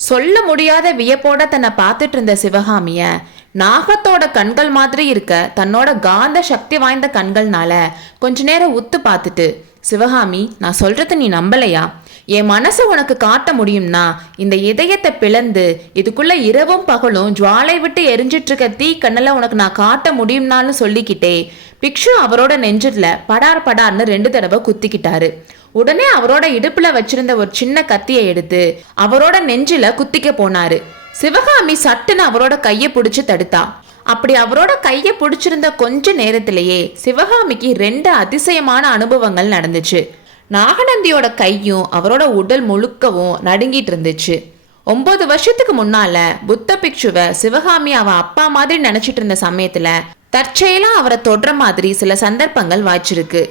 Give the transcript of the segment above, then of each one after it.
சொல்ல முடியாத வியப்போட தன்னை பார்த்துட்டு இருந்த சிவகாமிய நாகத்தோட கண்கள் மாதிரி இருக்க தன்னோட காந்த சக்தி வாய்ந்த கண்கள்னால கொஞ்ச நேரம் உத்து பார்த்துட்டு, சிவகாமி, நான் சொல்றத நீ நம்பலையா? என் மனசை உனக்கு காட்ட முடியும்னா இந்த இதயத்தை பிளந்து இதுக்குள்ள இரவும் பகலும் ஜுவாலை விட்டு எரிஞ்சிட்டு இருக்க தீ கண்ணல உனக்கு நான் காட்ட முடியும்னாலும் சொல்லிக்கிட்டே பிக்ஷு அவரோட நெஞ்சில படார் படார்னு 2 தடவை குத்திக்கிட்டாரு. உடனே அவரோட இடுப்புல வச்சிருந்த ஒரு சின்ன கத்தியை எடுத்து அவரோட நெஞ்சில குத்திக்க போனாரு. சிவகாமி சட்டுன்னு அவரோட கையை பிடிச்சு தடுத்தா. அப்படி அவரோட கையை பிடிச்சிருந்த கொஞ்ச நேரத்திலேயே சிவகாமிக்கு 2 அதிசயமான அனுபவங்கள் நடந்துச்சு. நாகநந்தியோட கையும் அவரோட உடல் முழுக்கவும் நடுங்கிட்டு இருந்துச்சு. 9 வருஷத்துக்கு முன்னால புத்த பிக்ஷுவை சிவகாமி அவ அப்பா மாதிரி நினைச்சிட்டு இருந்த சமயத்துல தற்செயலா அவரை தொடுற மாதிரி சில சந்தர்ப்பங்கள் வாய்ச்சிருக்கு.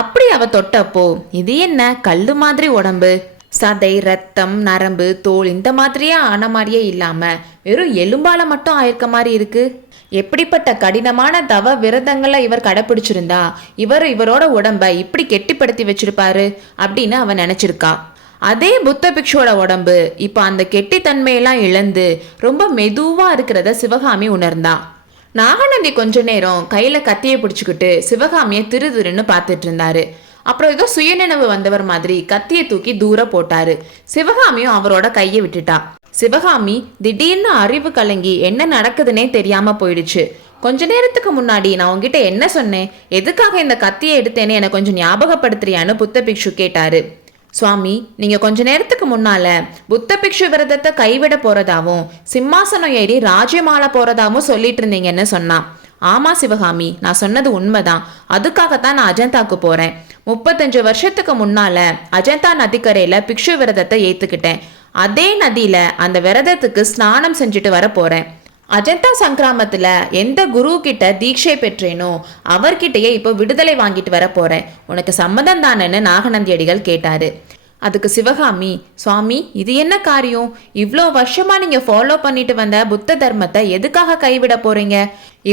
அப்படி அவ தொட்டப்போ, இது என்ன கல்லு மாதிரி உடம்பு, சதை, ரத்தம், நரம்பு, தோல் இந்த மாதிரியே ஆன மாதிரியே இல்லாம வெறும் எலும்பால மட்டும் ஆயிருக்க மாதிரி இருக்கு. எப்படிப்பட்ட கடினமான தவ விரதங்களை இவர் கடைப்பிடிச்சிருந்தா இவரோட உடம்ப இப்படி கெட்டிப்படுத்தி வச்சிருப்பாரு அப்படின்னு அவன் நினைச்சிருக்கா. அதே புத்த பிக்ஷுவோட உடம்பு இப்ப அந்த கெட்டித்தன்மையெல்லாம் இழந்து ரொம்ப மெதுவா இருக்கிறத சிவகாமி உணர்ந்தா. நாகநந்தி கொஞ்ச நேரம் கையில கத்தியை பிடிச்சுக்கிட்டு சிவகாமியை திருன்னு பார்த்துட்டு இருந்தாரு. அப்புறம் ஏதோ சுயநினைவு வந்தவர் மாதிரி கத்தியை தூக்கி தூர போட்டாரு. சிவகாமியும் அவரோட கையை விட்டுட்டா. சிவகாமி திடீர்னு அறிவு கலங்கி என்ன நடக்குதுன்னே தெரியாம போயிடுச்சு. கொஞ்ச நேரத்துக்கு முன்னாடி நான் உங்ககிட்ட என்ன சொன்னேன், எதுக்காக இந்த கத்தியை எடுத்தேன்னு எனக்கு கொஞ்சம் ஞாபகப்படுத்துறியான்னு புத்த பிக்ஷு கேட்டாரு. சுவாமி, நீங்க கொஞ்ச நேரத்துக்கு முன்னால புத்த பிக்ஷு விரதத்தை கைவிட போறதாவும் சிம்மாசனம் ஏறி ராஜ்யமால போறதாவும் சொல்லிட்டு இருந்தீங்கன்னு சொன்னான். ஆமா சிவகாமி, நான் சொன்னது உண்மைதான். அதுக்காகத்தான் நான் அஜந்தாக்கு போறேன். 35 வருஷத்துக்கு முன்னால அஜந்தா நதிக்கரையில பிக்ஷு விரதத்தை ஏத்துக்கிட்டேன். அதே நதியில அந்த விரதத்துக்கு ஸ்நானம் செஞ்சுட்டு வர போறேன். அஜந்தா சங்கிராமத்துல எந்த குரு கிட்ட தீட்சை பெற்றேனோ அவர்கிட்டயே இப்போ விடுதலை வாங்கிட்டு வர போறேன். உனக்கு சம்மதம் தானேன்னு நாகநந்தி அடிகள் கேட்டாரு. அதுக்கு சிவகாமி, சுவாமி, இது என்ன காரியம்? இவ்வளோ வருஷமா நீங்க ஃபாலோ பண்ணிட்டு வந்த புத்த தர்மத்தை எதுக்காக கைவிட போறீங்க?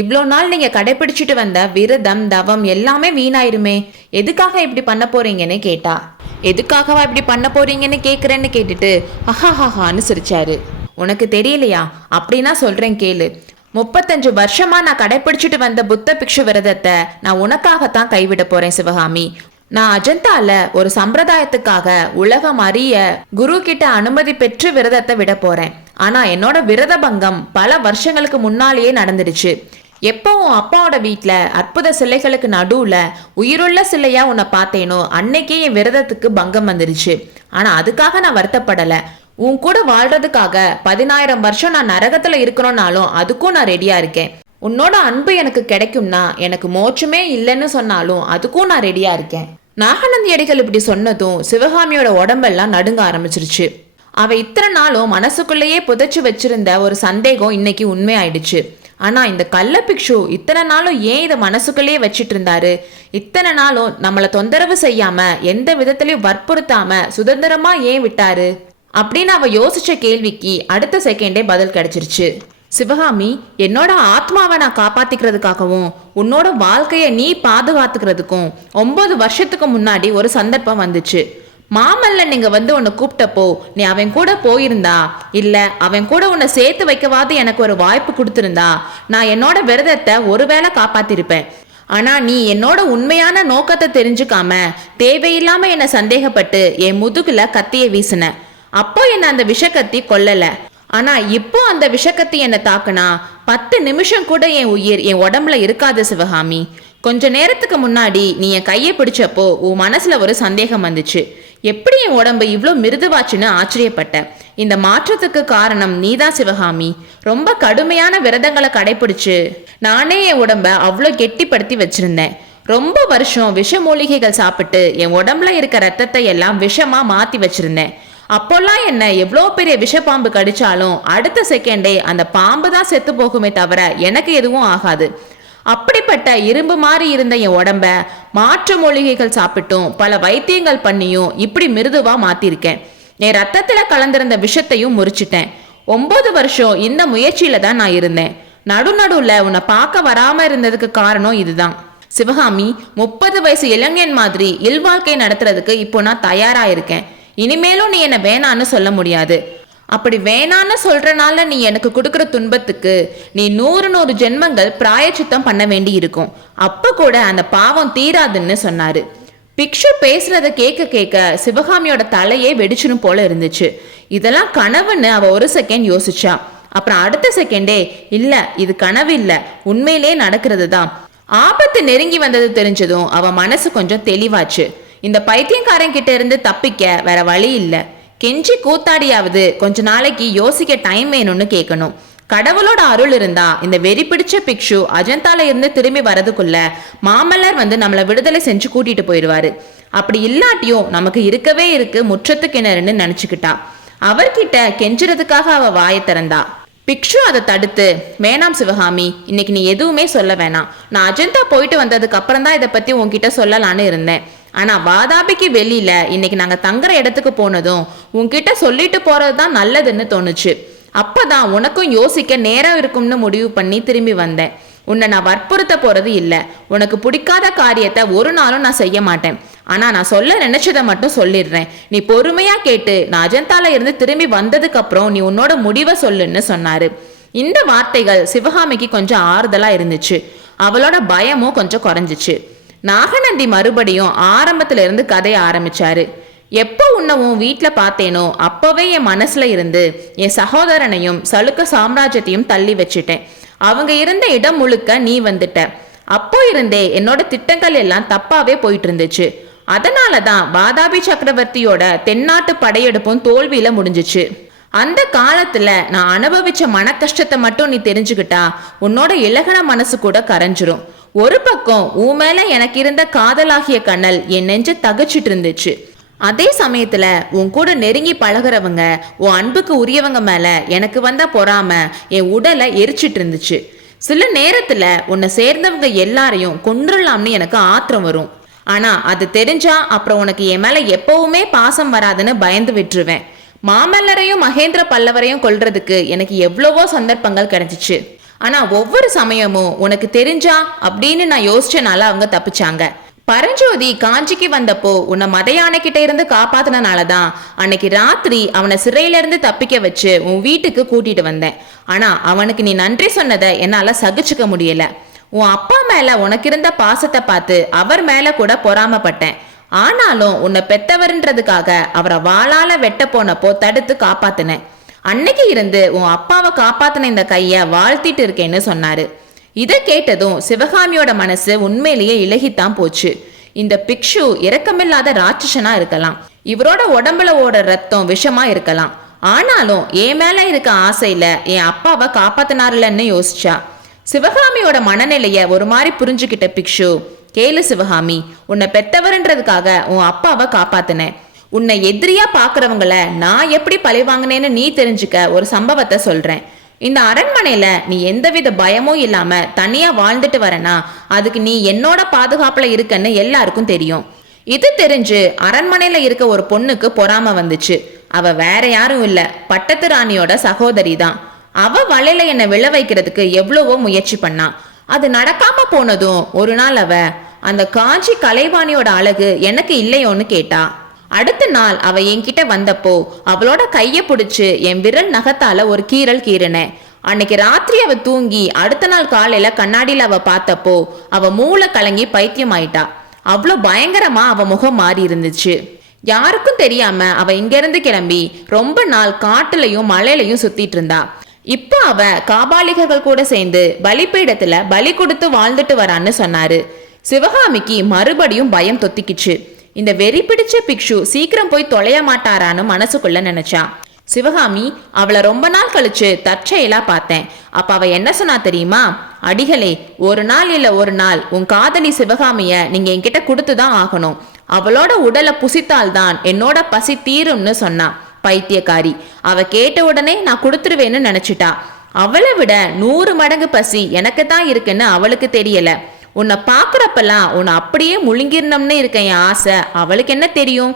இவ்வளோ நாள் நீங்க கடைபிடிச்சிட்டு வந்த விரதம் தவம் எல்லாமே வீணாயிருமே. எதுக்காக இப்படி பண்ண போறீங்கன்னு கேட்டா. எதுக்காகவா இப்படி பண்ண போறீங்கன்னு கேக்குறேன்னு கேட்டுட்டு அஹாஹான்னு சிரிச்சாரு. உனக்கு தெரியலையா? அப்படின்னா சொல்றேன் கேளு. 35 வருஷமா நான் கடைபிடிச்சிட்டு வந்த புத்த பிக்ஷு விரதத்தை நான் உனக்காகத்தான் கைவிட போறேன் சிவகாமி. நான் அஜந்தால ஒரு சம்பிரதாயத்துக்காக உலகம் அறிய குரு கிட்ட அனுமதி பெற்று விரதத்தை விட போறேன். ஆனா என்னோட விரத பங்கம் பல வருஷங்களுக்கு முன்னாலேயே நடந்துடுச்சு. எப்பவும் அப்பாவோட வீட்டுல அற்புத சிலைகளுக்கு நடுவுல உயிருள்ள சிலையா உன்னை பார்த்தேனோ அன்னைக்கே என் விரதத்துக்கு பங்கம் வந்துருச்சு. ஆனா அதுக்காக நான் வருத்தப்படல. உன் கூட வாழ்றதுக்காக 10,000 வருஷம் நான் நரகத்துல இருக்கணும்னாலும் அதுக்கும் நான் ரெடியா இருக்கேன். உன்னோட அன்பு எனக்கு கிடைக்கும்னா எனக்கு மோட்சமே இல்லைன்னு சொன்னாலும் அதுக்கும் நான் ரெடியா இருக்கேன். நாகநந்தி அடிகள் இப்படி சொன்னதும் சிவகாமியோட உடம்பெல்லாம் நடுங்க ஆரம்பிச்சிருச்சு. அவ இத்தனை நாளும் மனசுக்குள்ளேயே புதைச்சு வச்சிருந்த ஒரு சந்தேகம் இன்னைக்கு உண்மையாயிடுச்சு. ஆனா இந்த கள்ள பிக்ஷு இத்தனை நாளும் ஏன் இதை மனசுக்குள்ளேயே வச்சிட்டு இருந்தாரு? இத்தனை நாளும் நம்மளை தொந்தரவு செய்யாம எந்த விதத்திலையும் வற்புறுத்தாம சுதந்திரமா ஏன் விட்டாரு அப்படின்னு அவ யோசிச்ச கேள்விக்கு அடுத்த செகண்டே பதில் கிடைச்சிருச்சு. சிவகாமி, என்னோட ஆத்மாவை நான் காப்பாத்திக்கிறதுக்காகவும் உன்னோட வாழ்க்கைய நீ பாதுகாத்துக்கிறதுக்கும் 9 வருஷத்துக்கு முன்னாடி ஒரு சந்தர்ப்பம் வந்துச்சு. மாமல்ல நீங்க வந்து உன்னை கூப்பிட்டப்போ நீ அவன் கூட போயிருந்தா, இல்ல அவன் கூட உன்னை சேர்த்து வைக்கவாது எனக்கு ஒரு வாய்ப்பு கொடுத்திருந்தா நான் என்னோட விரதத்தை ஒருவேளை காப்பாத்திருப்பேன். ஆனா நீ என்னோட உண்மையான நோக்கத்தை தெரிஞ்சுக்காம தேவையில்லாம என்னை சந்தேகப்பட்டு என் முதுகுல கத்திய வீசின. அப்போ என்ன அந்த விஷக்கத்தி கொல்லல. ஆனா இப்போ அந்த விஷக்கத்தி என்னை தாக்குனா 10 நிமிஷம் கூட என் உயிர் என் உடம்புல இருக்காது சிவகாமி. கொஞ்ச நேரத்துக்கு முன்னாடி நீ என் கையை பிடிச்சப்போ உன் மனசுல ஒரு சந்தேகம் வந்துச்சு. எப்படி என் உடம்பு இவ்வளோ மிருதுவாச்சுன்னு ஆச்சரியப்பட்ட. இந்த மாற்றத்துக்கு காரணம் நீதான் சிவகாமி. ரொம்ப கடுமையான விரதங்களை கடைபிடிச்சு நானே என் உடம்ப அவ்வளோ கெட்டிப்படுத்தி வச்சிருந்தேன். ரொம்ப வருஷம் விஷ மூலிகைகள் சாப்பிட்டு என் உடம்புல இருக்க ரத்தத்தை எல்லாம் விஷமா மாத்தி வச்சிருந்தேன். அப்போல்லாம் என்ன எவ்வளோ பெரிய விஷப்பாம்பு கடிச்சாலும் அடுத்த செகண்டே அந்த பாம்பு தான் செத்து போகுமே தவிர எனக்கு எதுவும் ஆகாது. அப்படிப்பட்ட இரும்பு மாதிரி இருந்த என் உடம்ப மாற்று மூலிகைகள் சாப்பிட்டும் பல வைத்தியங்கள் பண்ணியும் இப்படி மிருதுவா மாத்திருக்கேன். என் ரத்தத்துல கலந்திருந்த விஷத்தையும் முறிச்சிட்டேன். 9 வருஷம் இந்த முயற்சியில தான் நான் இருந்தேன். நடுநடுல உன்னை பார்க்க வராம இருந்ததுக்கு காரணம் இதுதான். சிவகாமி, 30 வயசு இளைஞன் மாதிரி இல்வாழ்க்கை நடத்துறதுக்கு இப்போ நான் தயாரா இருக்கேன். இனிமேலும் நீ என்ன வேணான்னு சொல்ல முடியாது. அப்படி வேணான்னு சொல்றனால நீ எனக்கு கொடுக்குற துன்பத்துக்கு நீ 100 ஜென்மங்கள் பிராயச்சித்தம் பண்ண வேண்டி இருக்கும். அப்ப கூட அந்த பாவம் தீராதுன்னு சொன்னாரு. பிக்ஷு பேசுறத கேட்க கேட்க சிவகாமியோட தலையே வெடிச்சுன்னு போல இருந்துச்சு. இதெல்லாம் கனவுன்னு அவ ஒரு செகண்ட் யோசிச்சா. அப்புறம் அடுத்த செகண்டே இல்ல, இது கனவு இல்ல, உண்மையிலே நடக்கிறது தான். ஆபத்து நெருங்கி வந்தது தெரிஞ்சதும் அவ மனசு கொஞ்சம் தெளிவாச்சு. இந்த பைத்தியக்காரன் கிட்ட இருந்து தப்பிக்க வேற வழி இல்லை. கெஞ்சி கூத்தாடியாவது கொஞ்ச நாளைக்கு யோசிக்க டைம் வேணும்னு கேட்கணும். கடவுளோட அருள் இருந்தா இந்த வெறி பிடிச்ச பிக்ஷு அஜந்தால இருந்து திரும்பி வரதுக்குள்ள மாமல்லர் வந்து நம்மளை விடுதலை செஞ்சு கூட்டிட்டு போயிடுவாரு. அப்படி இல்லாட்டியும் நமக்கு இருக்கவே இருக்கு முற்றத்து கிணறுன்னு நினைச்சுக்கிட்டா. அவர்கிட்ட கெஞ்சுறதுக்காக அவ வாயை திறந்தா. பிக்ஷு அதை தடுத்து, வேணாம் சிவகாமி, இன்னைக்கு நீ எதுவுமே சொல்ல வேணாம். நான் அஜந்தா போயிட்டு வந்ததுக்கு அப்புறம் தான் இதை பத்தி உன்கிட்ட சொல்லலான்னு இருந்தேன். ஆனா வாதாபிக்கு வெளியில இன்னைக்கு நாங்க தங்குற இடத்துக்கு போனதும் உன்கிட்ட சொல்லிட்டு போறதுதான் நல்லதுன்னு தோணுச்சு. அப்பதான் உனக்கும் யோசிக்க நேரம் இருக்கும்னு முடிவு பண்ணி திரும்பி வந்தேன். உன்னை நான் வற்புறுத்த போறது இல்லை. உனக்கு பிடிக்காத காரியத்தை ஒரு நாளும் நான் செய்ய மாட்டேன். ஆனா நான் சொல்ல நினைச்சதை மட்டும் சொல்லிடுறேன். நீ பொறுமையா கேட்டு நான் அஜந்தால இருந்து திரும்பி வந்ததுக்கு அப்புறம் நீ உன்னோட முடிவை சொல்லுன்னு சொன்னாரு. இந்த வார்த்தைகள் சிவகாமிக்கு கொஞ்சம் ஆறுதலா இருந்துச்சு. அவளோட பயமும் கொஞ்சம் குறைஞ்சிச்சு. நாகநந்தி மறுபடியும் ஆரம்பத்துல இருந்து கதைய ஆரம்பிச்சாரு. எப்போ உன்னை உன் வீட்டுல பார்த்தேனோ அப்பவே என் மனசுல இருந்து என் சகோதரனையும் சலுக்க சாம்ராஜ்யத்தையும் தள்ளி வச்சுட்டேன். அவங்க இருந்த இடம் முழுக்க நீ வந்துட்ட. அப்போ இருந்தே என்னோட திட்டங்கள் எல்லாம் தப்பாவே போயிட்டு இருந்துச்சு. அதனாலதான் வாதாபி சக்கரவர்த்தியோட தென்னாட்டு படையெடுப்பும் தோல்வியில முடிஞ்சிச்சு. அந்த காலத்துல நான் அனுபவிச்ச மன கஷ்டத்தை மட்டும் நீ தெரிஞ்சுக்கிட்டா உன்னோட இலகன மனசு கூட கரைஞ்சிரும். ஒரு பக்கம் உன் மேல எனக்கு இருந்த காதலாகிய கண்ணல் என் நெஞ்ச தகச்சிட்டு இருந்துச்சு. அதே சமயத்துல உன் கூட நெருங்கி பழகிறவங்க, உன் அன்புக்கு உரியவங்க மேல எனக்கு வந்த பொறாம என் உடலை எரிச்சிட்டு இருந்துச்சு. சில நேரத்துல உன்னை சேர்ந்தவங்க எல்லாரையும் கொன்றுலாம்னு எனக்கு ஆத்திரம் வரும். ஆனா அது தெரிஞ்சா அப்புறம் உனக்கு என் மேல எப்பவுமே பாசம் வராதுன்னு பயந்து விட்டுருவேன். மாமல்லரையும் மகேந்திர பல்லவரையும் கொல்றதுக்கு எனக்கு எவ்வளவோ சந்தர்ப்பங்கள் கிடைச்சிச்சு. ஆனா ஒவ்வொரு சமயமும் உனக்கு தெரிஞ்சா அப்படின்னு நான் யோசிச்சனால அவங்க தப்பிச்சாங்க. பரஞ்சோதி காஞ்சிக்கு வந்தப்போ உன்னை மதையான கிட்ட இருந்து காப்பாத்தினாலதான் அன்னைக்கு ராத்திரி அவனை சிறையில இருந்து தப்பிக்க வச்சு உன் வீட்டுக்கு கூட்டிட்டு வந்தேன். ஆனா அவனுக்கு நீ நன்றி சொன்னதை என்னால சகிச்சுக்க முடியல. உன் அப்பா மேல உனக்கு இருந்த பாசத்தை பார்த்து அவர் மேல கூட பொறாமப்பட்டேன். ஆனாலும் உன்னை பெத்தவர்ன்றதுக்காக அவரை வாளால வெட்ட போனப்போ தடுத்து காப்பாத்தினேன். அன்னைக்கு இருந்து உன் அப்பாவை காப்பாத்தின இந்த கைய வாழ்த்திட்டு இருக்கேன்னு சொன்னாரு. இதை கேட்டதும் சிவகாமியோட மனசு உண்மையிலேயே இலகித்தான் போச்சு. இந்த பிக்ஷு இரக்கமில்லாத ராட்சசனா இருக்கலாம், இவரோட உடம்புல ஓட ரத்தம் விஷமா இருக்கலாம். ஆனாலும் என் மேல இருக்க ஆசையில என் அப்பாவை காப்பாத்தினாருலன்னு யோசிச்சா. சிவகாமியோட மனநிலைய ஒரு மாதிரி புரிஞ்சுக்கிட்ட பிக்ஷு, கேளு சிவகாமி, உன்னை பெத்தவர்ன்றதுக்காக உன் அப்பாவை காப்பாத்தினேன். உன்னை எதிரியா பாக்குறவங்கள நான் எப்படி பழி வாங்கினேன்னு நீ தெரிஞ்சுக்க ஒரு சம்பவத்தை சொல்றேன். இந்த அரண்மனையில நீ எந்தவித பயமும் இல்லாம தனியா வாழ்ந்துட்டு வரனா அதுக்கு நீ என்னோட பாதுகாப்புல இருக்கன்னு எல்லாருக்கும் தெரியும். இது தெரிஞ்சு அரண்மனையில இருக்க ஒரு பொண்ணுக்கு பொறாம வந்துச்சு. அவ வேற யாரும் இல்ல, பட்டத்து ராணியோட சகோதரி தான். அவ வலையில என்னை விழ வைக்கிறதுக்கு எவ்வளவோ முயற்சி பண்ணா. அது நடக்காம போனதும் ஒரு நாள் அவ அந்த காஞ்சி கலைவாணியோட அழகு எனக்கு இல்லையோன்னு கேட்டா. அடுத்த நாள் அவ என்கிட்ட வந்தப்போ அவளோட கைய பிடிச்சு என் விரல் நகத்தால ஒரு கீறல் கீறினேன். அன்னைக்கு ராத்திரி அவ தூங்கி அடுத்த நாள் காலையில கண்ணாடியில அவ பார்த்தப்போ அவ மூளை கலங்கி பைத்தியம் ஆயிட்டா. அவ்வளோ பயங்கரமா அவ முகம் மாறி இருந்துச்சு. யாருக்கும் தெரியாம அவ இங்க இருந்து கிளம்பி ரொம்ப நாள் காட்டுலயும் மலையிலையும் சுத்திட்டு இருந்தா. இப்போ அவ காபாலிகர்கள் கூட சேர்ந்து பலிப்பீடத்துல பலி கொடுத்து வாழ்ந்துட்டு வரான்னு சொன்னாரு. சிவகாமிக்கு மறுபடியும் பயம் தொத்திக்கிச்சு. இந்த வெறி பிடிச்ச பிக்ஷு சீக்கிரம் போய் தொலைய மாட்டாரான்னு மனசுக்குள்ள நினைச்சா. சிவகாமி அவளை ரொம்ப நாள் கழிச்சு தற்செயலா பார்த்தேன். அப்ப அவ என்ன சொன்னா தெரியுமா? அடிகளே, ஒரு நாள் இல்ல ஒரு நாள் உன் காதலி சிவகாமிய நீங்க என்கிட்ட கொடுத்துதான் ஆகணும். அவளோட உடலை புசித்தால்தான் என்னோட பசி தீரும்னு சொன்னா. பைத்தியக்காரி, அவ கேட்ட உடனே நான் கொடுத்துருவேன்னு நினைச்சிட்டா. அவளை விட 100 மடங்கு பசி எனக்கு தான் இருக்குன்னு அவளுக்கு தெரியல. உன்னை பாக்குறப்பெல்லாம் உன்னை அப்படியே முழுங்கிருந்தோம்னு இருக்க என் ஆசை அவளுக்கு என்ன தெரியும்?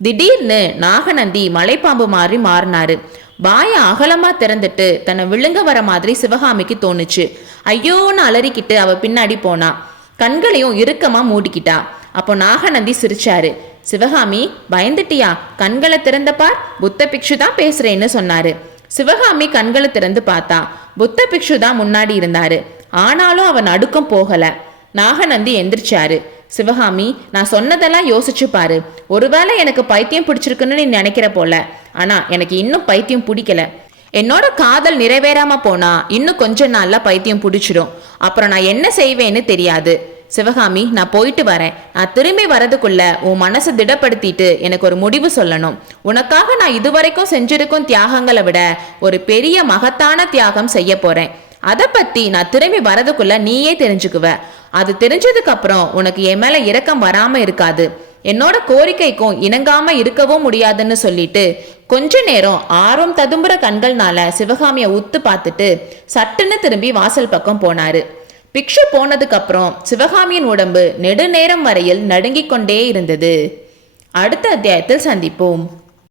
திடீர்னு நாகநந்தி மலைப்பாம்பு மாதிரி மாறினாரு. வாய அகலமா திறந்துட்டு தன்னை விழுங்க வர மாதிரி சிவகாமிக்கு தோணுச்சு. ஐயோன்னு அலறிக்கிட்டு அவ பின்னாடி போனா. கண்களையும் இறுக்கமா மூடிக்கிட்டா. அப்போ நாகநந்தி சிரிச்சாரு. சிவகாமி, பயந்துட்டியா? கண்களை திறந்த பார், புத்த பிக்ஷு தான் பேசுறேன்னு சொன்னாரு. சிவகாமி கண்களை திறந்து பார்த்தா புத்த பிக்ஷு தான் முன்னாடி இருந்தாரு. ஆனாலும் அவன் நடுக்கம் போகல. நாகநந்தி எந்திரிச்சாரு. சிவகாமி, நான் சொன்னதெல்லாம் யோசிச்சு பாரு. ஒருவேளை எனக்கு பைத்தியம் பிடிச்சிருக்குன்னு நீ நினைக்கிற போல, ஆனா எனக்கு இன்னும் பைத்தியம் பிடிக்கல. என்னோட காதல் நிறைவேறாம போனா இன்னும் கொஞ்ச நாள்ல பைத்தியம் பிடிச்சிடும். அப்புறம் நான் என்ன செய்வேன்னு தெரியாது. சிவகாமி, நான் போயிட்டு வரேன். நான் திரும்பி வரதுக்குள்ள உன் மனசை திடப்படுத்திட்டு எனக்கு ஒரு முடிவு சொல்லணும். உனக்காக நான் இதுவரைக்கும் செஞ்சிருக்கும் தியாகங்களை விட ஒரு பெரிய மகத்தான தியாகம் செய்ய போறேன். அதை பத்தி நான் திரும்பி வரதுக்குள்ள நீயே தெரிஞ்சுக்குவ. அது தெரிஞ்சதுக்கு அப்புறம் உனக்கு என் மேல இரக்கம் வராம இருக்காது. என்னோட கோரிக்கைக்கும் இணங்காம இருக்கவும் முடியாதுன்னு சொல்லிட்டு கொஞ்ச நேரம் ஆர்வம் ததும்புற கண்கள்னால சிவகாமியை உத்து பார்த்துட்டு சட்டுன்னு திரும்பி வாசல் பக்கம் போனாரு. பிக்ஷு போனதுக்கு அப்புறம் சிவகாமியின் உடம்பு நெடுநேரம் வரையில் நடுங்கிக் கொண்டே இருந்தது. அடுத்த அத்தியாயத்தில் சந்திப்போம்.